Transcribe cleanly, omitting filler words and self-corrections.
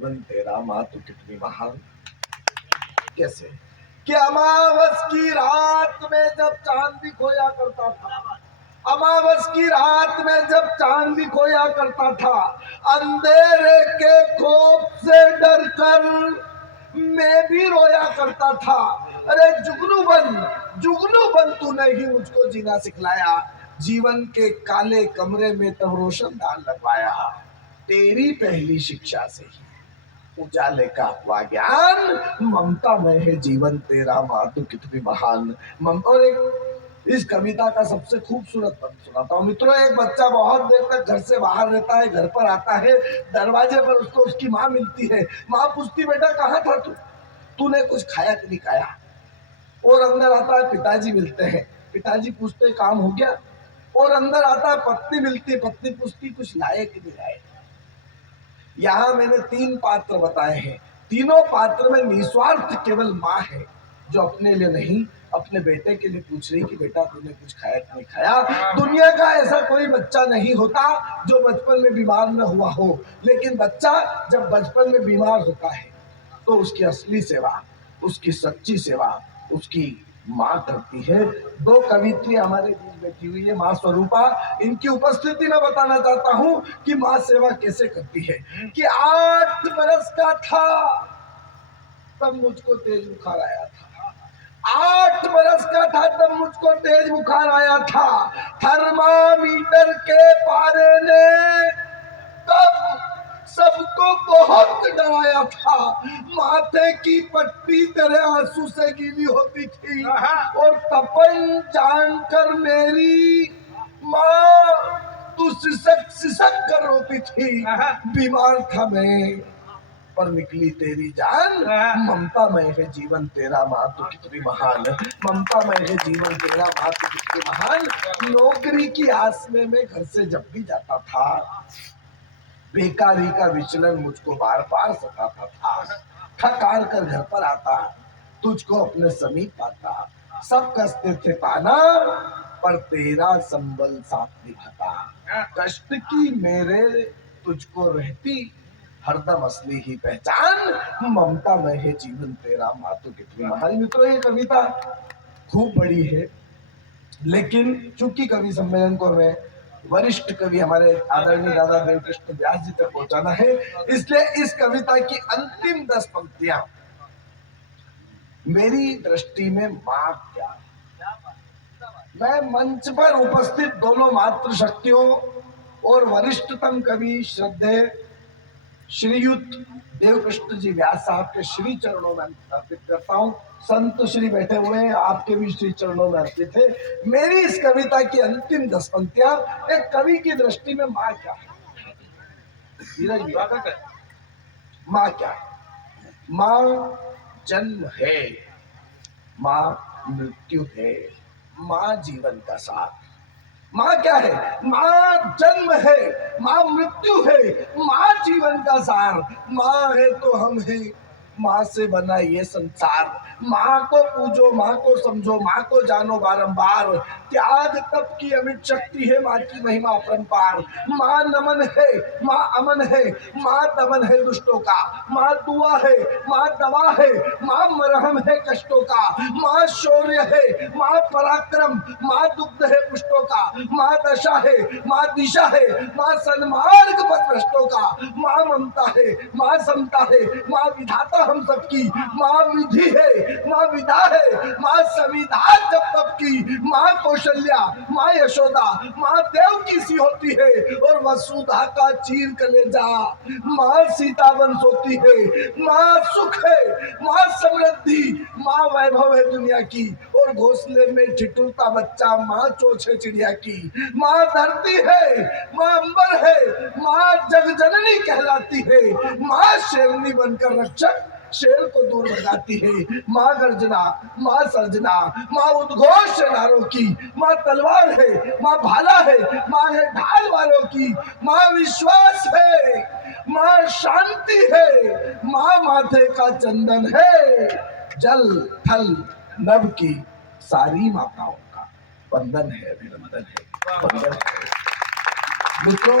जीवन तेरा माँ तू कितनी महान। कैसे कि अमावस की रात में जब चांद भी खोया करता था, अमावस की रात में जब चांद भी खोया करता था, अंधेरे के खौफ से डरकर मैं भी रोया करता था। अरे जुगनू बन तूने ही मुझको जीना सिखलाया, जीवन के काले कमरे में तब रोशनदान लगवाया। तेरी पहली शिक्षा से ही उजाले का हुआ ज्ञान, ममता में है जीवन तेरा माँ तू कितनी महान। और एक इस कविता का सबसे खूबसूरत पद सुनाता हूँ मित्रों। एक बच्चा बहुत देर तक घर से बाहर रहता है, घर पर आता है, दरवाजे पर उसको उसकी माँ मिलती है। माँ पूछती बेटा कहाँ था तूने कुछ खाया कि नहीं खाया। और अंदर आता है, पिताजी मिलते हैं, पिताजी पूछते काम हो गया। और अंदर आता है, पत्नी मिलती है, पत्नी पूछती कुछ लाए कि नहीं लाए। यहाँ मैंने 3 पात्र बताए हैं, तीनों पात्र में निस्वार्थ केवल माँ है, जो अपने लिए नहीं अपने बेटे के लिए पूछ रही कि बेटा तूने कुछ खाया कि नहीं खाया। दुनिया का ऐसा कोई बच्चा नहीं होता जो बचपन में बीमार न हुआ हो, लेकिन बच्चा जब बचपन में बीमार होता है तो उसकी असली सेवा, उसकी सच्ची सेवा उसकी माँ करती है। 2 कवित्री हमारे बीच बैठी हुई है, माँ स्वरूपा। इनकी उपस्थिति में बताना चाहता हूँ कि माँ सेवा कैसे करती है। कि 8 बरस का था तब मुझको तेज बुखार आया था। 8 बरस का था तब मुझको तेज बुखार आया था। थर्मामीटर के पारे ने तब सबको बहुत डराया था। माथे की पट्टी तेरे आंसू से गीली होती थी और तपन जानकर मेरी माँ तू सिसक सिसक कर रोती थी। बीमार था मैं पर निकली तेरी जान, ममता में है जीवन तेरा माँ तू कितनी महान। ममता में है जीवन तेरा माँ तू कितनी महान। नौकरी की आस में मैं घर से जब भी जाता था, बेकारी का विचलन मुझको बार बार सताता था। थक हार कर घर पर आता, तुझको अपने समीप पाता, सब कसते थे ताना पर तेरा संबल साथ निभाता। कष्ट की मेरे तुझको रहती हरदम असली ही पहचान, ममता में है जीवन तेरा माँ तू कितनी महान। मित्रों ये कविता खूब बड़ी है, लेकिन चूंकि कवि सम्मेलन को हमें वरिष्ठ कवि हमारे आदरणीय दादा देवकृष्ण व्यास जी तक पहुंचाना है, इसलिए इस कविता की अंतिम 10 पंक्तियां मेरी दृष्टि में मां क्या। मैं मंच पर उपस्थित दोनों मातृशक्तियों और वरिष्ठतम कवि श्रद्धेय श्रीयुत देवकृष्ण जी व्यास साहब के श्री चरणों में अर्पित करता हूँ। संत श्री बैठे हुए हैं, आपके भी श्री चरणों में अर्पित है। मेरी इस कविता की अंतिम 10 पंक्तियां एक कवि की दृष्टि में माँ क्या है। माँ क्या है। माँ जन्म है, माँ मृत्यु है, माँ जीवन का सार। माँ क्या है। माँ जन्म है, माँ मृत्यु है, माँ जीवन का सार। माँ है तो हम हैं, माँ से बना ये संसार। माँ को पूजो, माँ को समझो, माँ को जानो बारंबार। त्याग तप की अमिट शक्ति है माँ की महिमा अपरंपार। माँ नमन है, माँ अमन है, माँ दमन है दुष्टों का। माँ दुआ है, माँ दवा है, माँ मरहम है कष्टों का। माँ शौर्य है, माँ पराक्रम, माँ दुग्ध है पुष्टों का। माँ दशा है, माँ दिशा है, माँ सन्मार्ग पथ भ्रष्टों का। माँ ममता है, माँ समता है, माँ विधाता हम सबकी। माँ विधि है, माँ विधा है, माँ संविधा जब तब की। माँ कौशल्या, माँ यशोदा, माँ देव की सी होती है और वसुधा का चीर कलेजा माँ सीता वंश होती है। माँ सुख है, माँ समृद्धि, माँ वैभव है दुनिया की और घोंसले में ठिठुरता बच्चा माँ चोच है चिड़िया की। माँ धरती है, माँ अंबर है, माँ जगजननी कहलाती है। माँ शेरनी बनकर रक्षक शेर को दूर भगाती है। माँ गर्जना, माँ सर्जना, माँ उद्घोष नारों की। माँ तलवार है, माँ भाला है, माँ है ढाल वालों की। माँ विश्वास है, माँ शांति है, माँ माथे का चंदन है। जल थल नभ की सारी माताओं का वंदन है, अभिनंदन है, वंदन है। मित्रों